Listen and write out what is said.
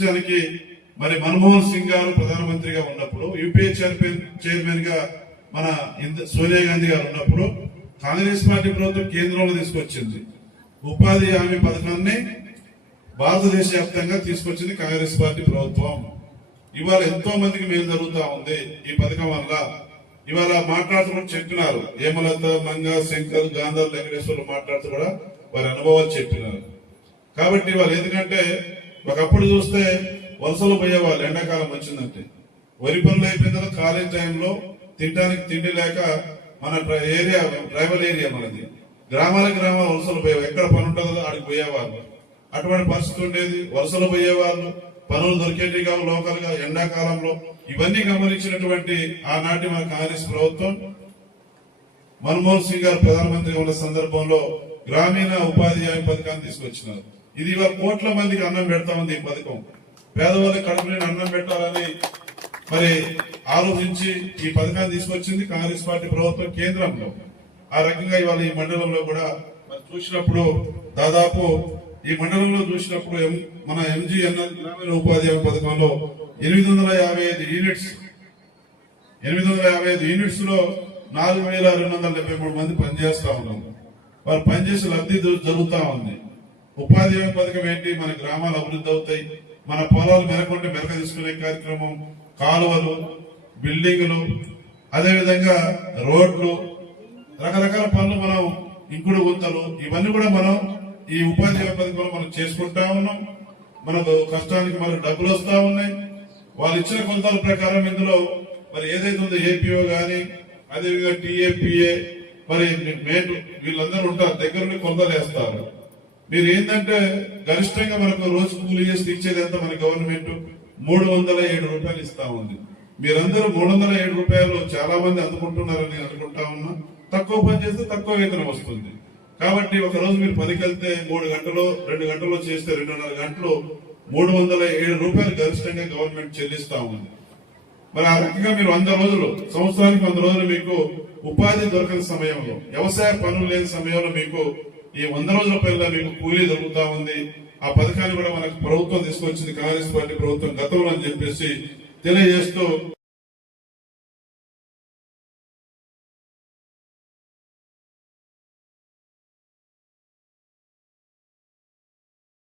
దేశానికి మరి మన్మోహన్ సింగ్ గారు ప్రధానమంత్రిగా ఉన్నప్పుడు యూపీఏ చైర్మన్ చైర్మన్గా మన సోనియా గాంధీ గారు ఉన్నప్పుడు కాంగ్రెస్ పార్టీ ప్రభుత్వం కేంద్రంలో తీసుకొచ్చింది. ఉపాధి హామీ పథకాన్ని భారతదేశ వ్యాప్తంగా తీసుకొచ్చింది కాంగ్రెస్ పార్టీ ప్రభుత్వం. ఇవాళ ఎంతో మందికి మేలు జరుగుతూ ఉంది ఈ పథకం వల్ల. ఇవాళ మాట్లాడుతూ చెప్పినారు. హేమలత మంగ శంకర్ గాంధర్ వెంకటేశ్వర మాట్లాడుతూ కూడా వారి అనుభవాలు చెప్పినారు. కాబట్టి వాళ్ళు ఎందుకంటే ఒకప్పుడు చూస్తే వలసలు పోయేవాళ్ళు ఎండాకాలం వచ్చిందంటే. వరి పనులు అయిపోయిన తర్వాత కాలేజ్ టైంలో తినడానికి తిండి లేక మన ఏరియా ట్రైబల్ ఏరియా మనది. గ్రామాల గ్రామాల వలసలు పోయేవా ఎక్కడ పని ఉంటుందో ఆడికి పోయేవాళ్ళు. అటువంటి పరిస్థితి ఉండేది. వలసలు పోయేవాళ్ళు పనులు దొరికేటి కావు లోకల్గా ఎండాకాలంలో ఇవన్నీ గమనించినటువంటి ఆనాటి మన కాంగ్రెస్ ప్రభుత్వం మన్మోహన్ సింగ్ గారు ప్రధానమంత్రి ఉన్న సందర్భంలో గ్రామీణ ఉపాధి హామీ పథకాన్ని తీసుకొచ్చినారు. ఇది ఇవాళ కోట్ల మందికి అన్నం పెడతా ఉంది ఈ పథకం. పేదవాళ్ళకి కడుపు అన్నం పెట్టాలని మరి ఆలోచించి ఈ పథకాన్ని తీసుకొచ్చింది కాంగ్రెస్ పార్టీ ప్రభుత్వం కేంద్రంలో. ఆ రకంగా ఇవాళ ఈ మండలంలో కూడా మరి చూసినప్పుడు దాదాపు ఈ మండలంలో చూసినప్పుడు ఎం- మన ఎంజీఎన్ఎల్ గ్రామీణ ఉపాధి హామీ పథకంలో ఎనిమిది వందల యాభై ఐదు యూనిట్స్ ఎనిమిది వందల యాభై ఐదు యూనిట్స్లో నాలుగు వేల రెండు వందల డెబ్బై మూడు మంది పనిచేస్తా ఉన్నారు వారు పనిచేసే లబ్ధి జరుగుతూ ఉంది. ఉపాధి హామీ పథకం ఏంటి? మన గ్రామాలు అభివృద్ధి అవుతాయి. మన పొలాలు మెరకుంటే మెరక తీసుకునే కార్యక్రమం కాలువలు బిల్డింగులు అదేవిధంగా రోడ్లు రకరకాల పనులు మనం ఇంకుడు గుంతలు ఇవన్నీ కూడా మనం ఈ ఉపాధి హామీ పథకంలో మనం చేసుకుంటా ఉన్నాం. మనకు కష్టానికి మనకు డబ్బులు వస్తూ ఉన్నాయి. వాళ్ళు ఇచ్చిన కొలతల ప్రకారం ఇందులో మరి ఏదైతే ఉందో ఏపీఓ కానీ అదేవిధంగా టీఏపీఏ మరి మేట్ వీళ్ళందరూ ఉంటారు దగ్గర నుండి కొలతలు వేస్తారు. మీరు ఏంటంటే గరిష్టంగా మనకు రోజు కూలీ చేసి ఇచ్చేది ఎంత మన గవర్నమెంట్? మూడు వందల ఏడు రూపాయలు ఇస్తా ఉంది. మీరందరూ మూడు వందల ఏడు రూపాయలు చాలా మంది అందుకుంటున్నారని అనుకుంటా ఉన్నా. తక్కువ పని చేస్తే తక్కువ వేతనం వస్తుంది. కాబట్టి ఒక రోజు మీరు పనికి వెళ్తే మూడు గంటలు రెండు గంటలు చేస్తే రెండున్నర గంటలు మూడు వందల ఏడు రూపాయలు గరిష్టంగా గవర్నమెంట్ చెల్లిస్తా ఉంది. మరి ఆ రకంగా మీరు వంద రోజులు సంవత్సరానికి వంద రోజులు మీకు ఉపాధి దొరకని సమయంలో వ్యవసాయ పనులు లేని సమయంలో మీకు ఈ వంద రోజుల పేరుగా మీకు కూలీ దొరుకుతా ఉంది. ఆ పథకాన్ని కూడా మనకు ప్రభుత్వం తీసుకొచ్చింది కాంగ్రెస్ పార్టీ ప్రభుత్వం గతంలో అని చెప్పేసి తెలియజేస్తూ